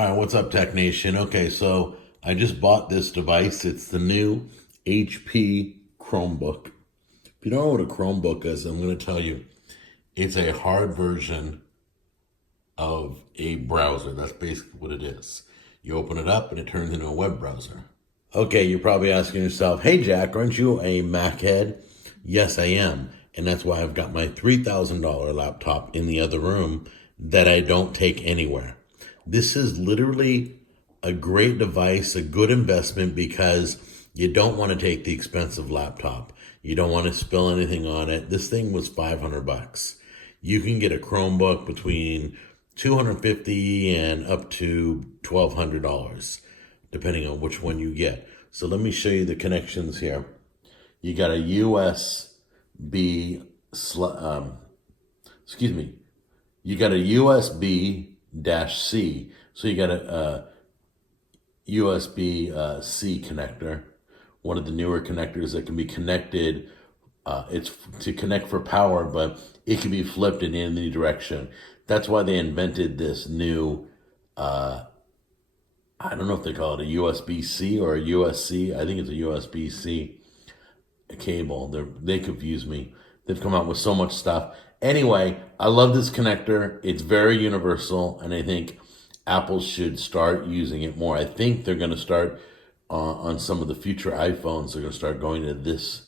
All right, what's up, Tech Nation? Okay, so I just bought this device. It's the new HP Chromebook. If you don't know what a Chromebook is, I'm going to tell you. It's a hard version of a browser. That's basically what it is. You open it up and it turns into a web browser. Okay, you're probably asking yourself, hey, Jack, aren't you a Mac head? Yes, I am. And that's why I've got my $3,000 laptop in the other room that I don't take anywhere. This is literally a great device, a good investment because you don't want to take the expensive laptop. You don't want to spill anything on it. This thing was $500. You can get a Chromebook between $250 and up to $1,200, depending on which one you get. So let me show you the connections here. You got a USB, you got a USB-C. So you got a USB-C connector, one of the newer connectors that can be connected. It's to connect for power, but it can be flipped in any direction. That's why they invented this new, I don't know if they call it a USB-C or a USC. I think it's a USB-C cable. They confuse me. They've come out with so much stuff. Anyway, I love this connector. It's very universal, and I think Apple should start using it more. I think they're going to start on some of the future iPhones. They're going to start going to this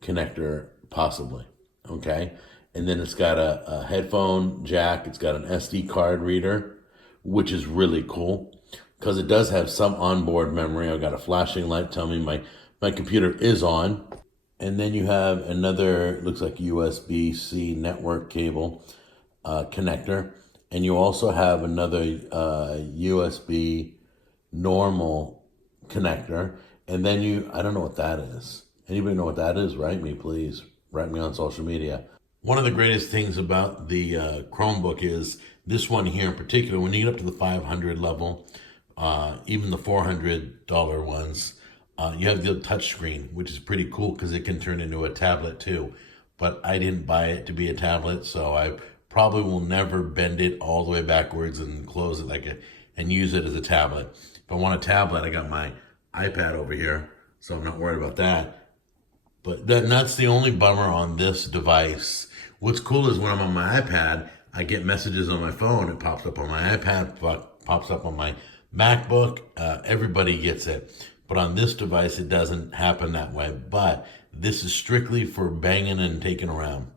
connector, possibly. Okay, and then it's got a headphone jack. It's got an SD card reader, which is really cool because it does have some onboard memory. I've got a flashing light telling me my computer is on. And then you have another, looks like USB-C network cable connector. And you also have another USB normal connector. And then I don't know what that is. Anybody know what that is? Write me, please. Write me on social media. One of the greatest things about the Chromebook is this one here in particular. When you get up to the 500 level, even the $400 ones, you have the touch screen, which is pretty cool because it can turn into a tablet too. But I didn't buy it to be a tablet, so I probably will never bend it all the way backwards and close it and use it as a tablet. If I want a tablet, I got my iPad over here, so I'm not worried about that. But that's the only bummer on this device. What's cool is when I'm on my iPad, I get messages on my phone. It pops up on my iPad, pops up on my MacBook. Everybody gets it. But on this device, it doesn't happen that way. But this is strictly for banging and taking around.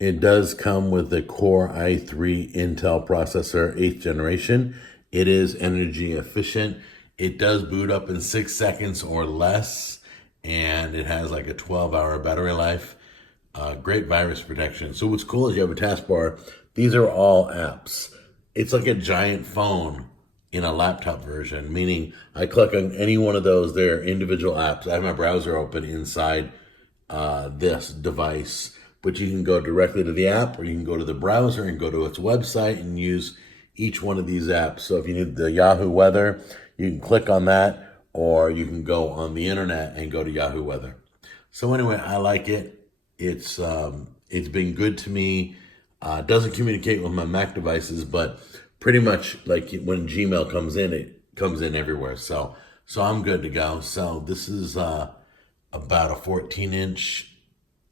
It does come with the Core i3 Intel processor, 8th generation. It is energy efficient. It does boot up in 6 seconds or less. And it has like a 12-hour battery life. Great virus protection. So what's cool is you have a taskbar. These are all apps. It's like a giant phone in a laptop version, meaning I click on any one of those. They're individual apps. I have my browser open inside this device, but you can go directly to the app or you can go to the browser and go to its website and use each one of these apps. So if you need the Yahoo weather, you can click on that, or you can go on the internet and go to Yahoo weather. So anyway, I like it. It's been good to me. It doesn't communicate with my Mac devices, but pretty much like when Gmail comes in, it comes in everywhere. So I'm good to go. So this is about a 14-inch.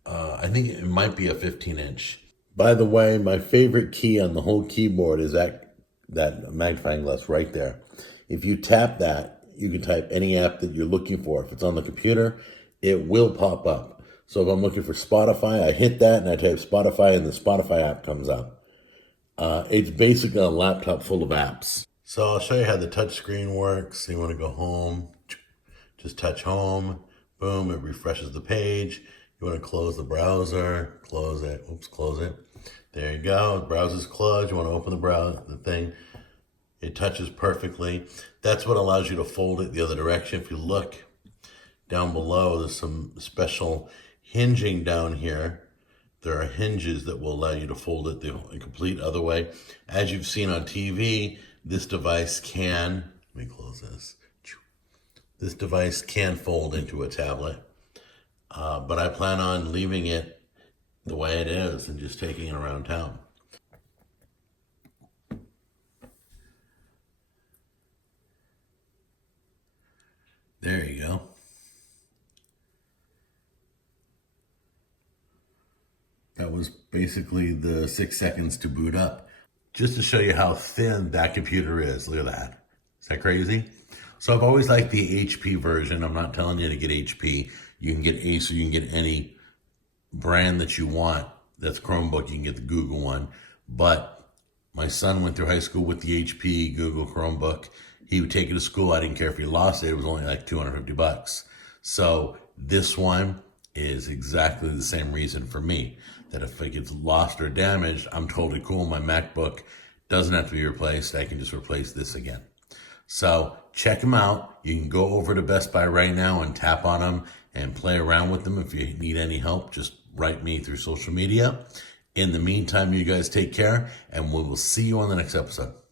I think it might be a 15-inch. By the way, my favorite key on the whole keyboard is that magnifying glass right there. If you tap that, you can type any app that you're looking for. If it's on the computer, it will pop up. So if I'm looking for Spotify, I hit that and I type Spotify and the Spotify app comes up. It's basically a laptop full of apps. So I'll show you how the touch screen works. You want to go home, just touch home, boom, it refreshes the page. You want to close the browser, close it, close it. There you go, the browser's closed. You want to open the thing. It touches perfectly. That's what allows you to fold it the other direction. If you look down below, there's some special hinging down here. There are hinges that will allow you to fold it the complete other way. As you've seen on TV, this device can, let me close this. This device can fold into a tablet, but I plan on leaving it the way it is and just taking it around town. That was basically the 6 seconds to boot up. Just to show you how thin that computer is. Look at that. Is that crazy? So I've always liked the HP version. I'm not telling you to get HP. You can get Acer, you can get any brand that you want. That's Chromebook, you can get the Google one. But my son went through high school with the HP Google Chromebook. He would take it to school. I didn't care if he lost it. It was only like $250. So this one is exactly the same reason for me, that if it gets lost or damaged, I'm totally cool. My MacBook doesn't have to be replaced. I can just replace this again. So check them out. You can go over to Best Buy right now and tap on them and play around with them. If you need any help, just write me through social media. In the meantime, you guys take care, and we will see you on the next episode.